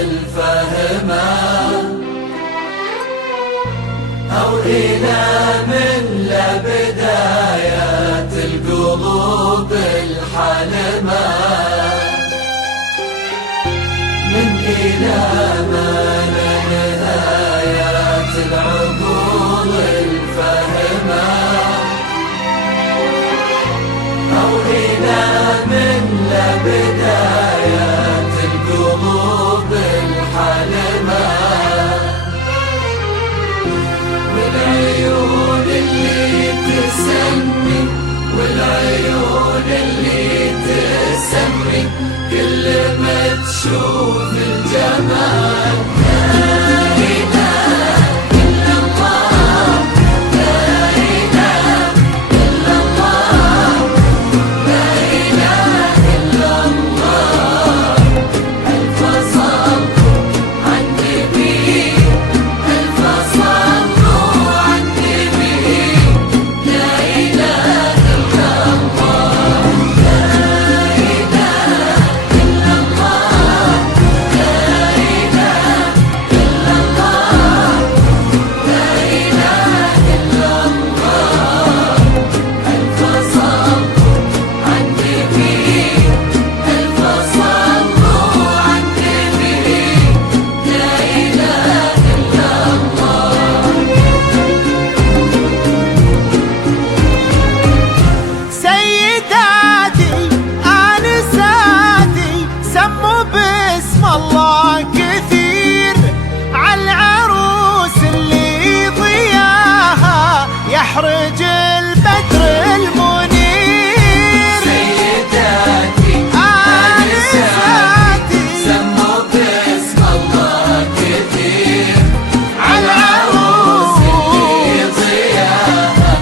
الفهمة، أو إلى من لبدايات القلوب الحلمة، من إلى ما لنهايات العقول الفهمة، أو إلى من لبدايات القلوب الحلمة، والعيون اللي تسمي، والعيون اللي تسمي كل ما تشوف الجمال. يحرج البدر المنير، سيداتي آنساتي سموا باسم الله كثير، عالعروس اللي ضياها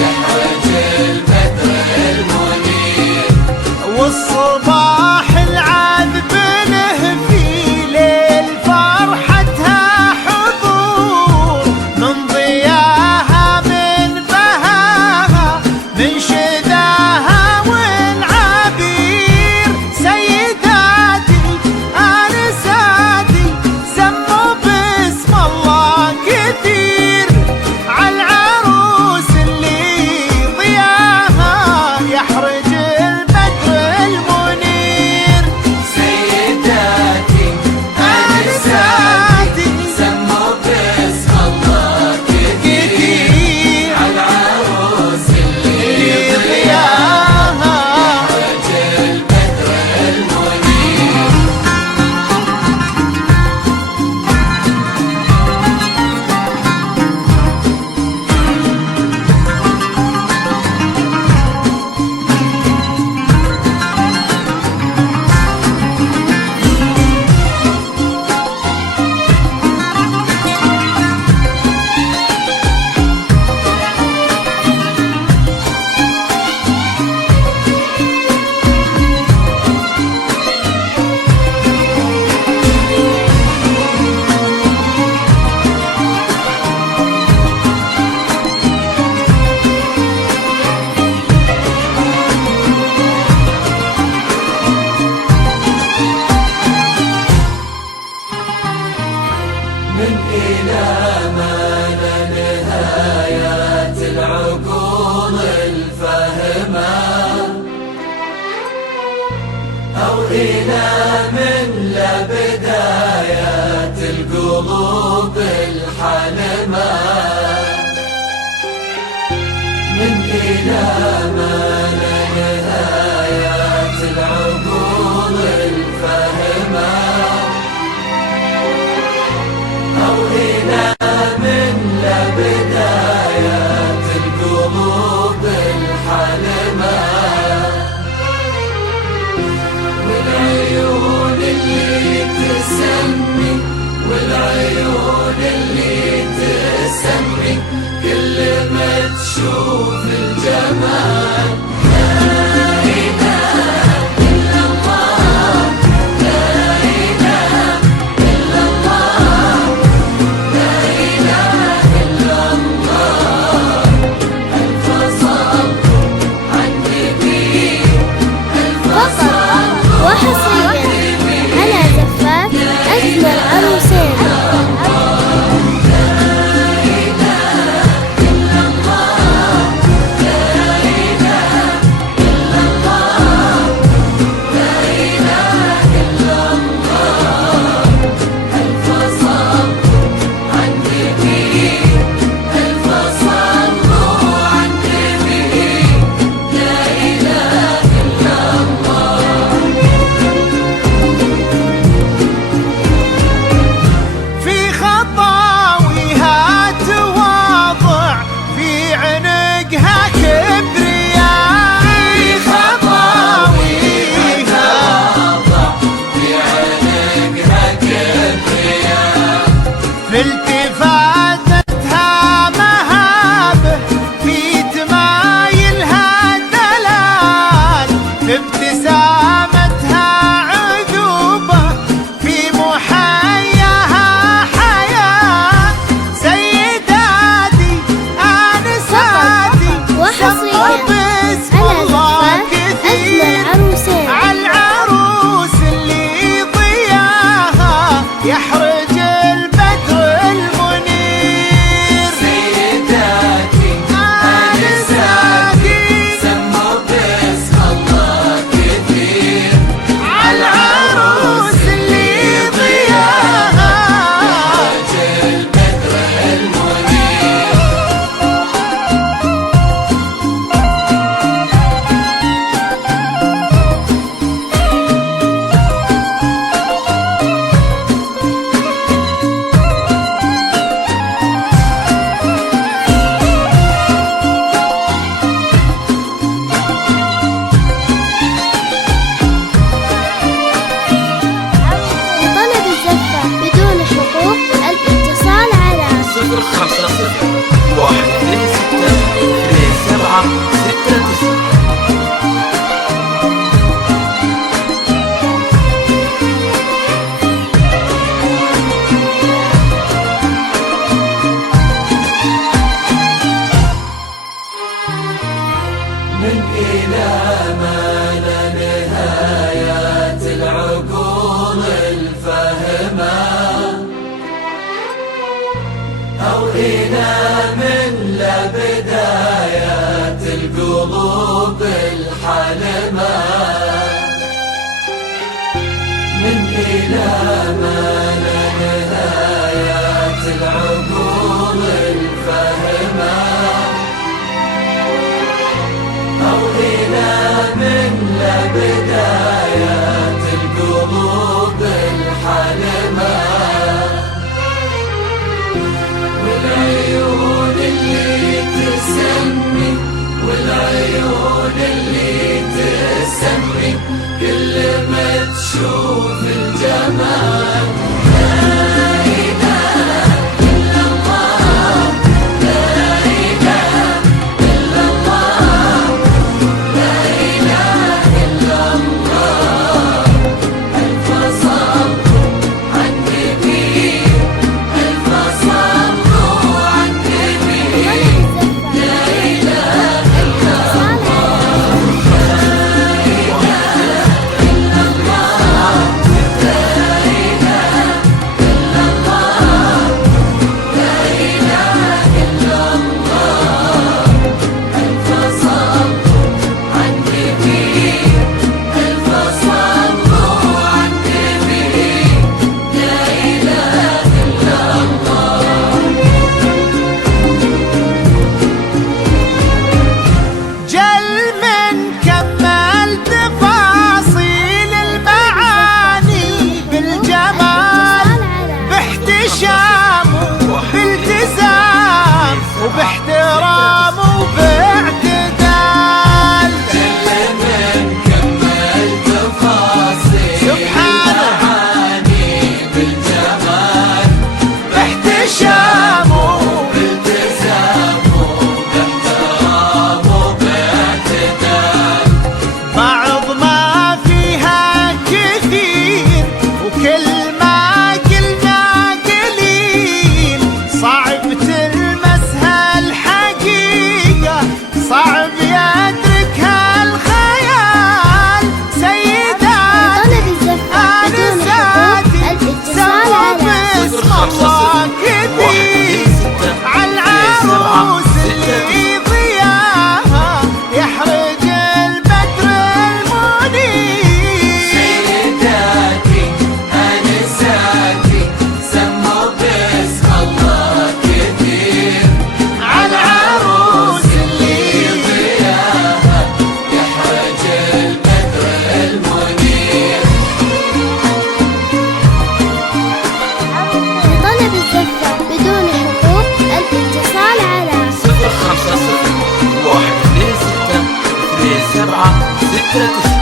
يحرج البدر المنير، والصباح العذب له في ليل فرحتها حضور، من ضياها من شذاها والعبير. سيداتي آنساتي سموا باسم الله كثير، عالعروس اللي ضياها يحرج البدر المنير. سيداتي آنساتي سموا باسم الله كثير، عالعروس من إلى ما لنهايات العقول الفهمة، أو إلى من لبدايات القلوب الحلمة، من إلى ما لنهايات العقول الفهمة، أو إلى من لبدايات القلوب الحلمة، والعيون اللي تسمي، والعيون اللي تسمي كل ما تشوف الجمال. وحصريا على زفاف أجمل. أو إله من لا بدايات القلوب الحلمة، من إله ما لا نهايات العقول الفهمة، أو إله من لا بدايات القلوب الحلمة، والعيون اللي تسمي، والعيون اللي تسمي كل ما تشوف الجمال. وباحترام وباعتدال، من كمل تفاصيل المعاني بالجمال، باحتشام وبالتزام وباحترام وباعتدال. بعض ما فيها كثير وكل ما قلنا قليل، صعب صعب يدركها الخيال. سيداتي آنساتي سموا باسم الله كثير عالعروس اللي ضياها يحرق البدر المنير. سيداتي آنساتي سموا باسم الله كثير عالعروس واحد اثنين ستة اثنين سبعة ستة تسعة.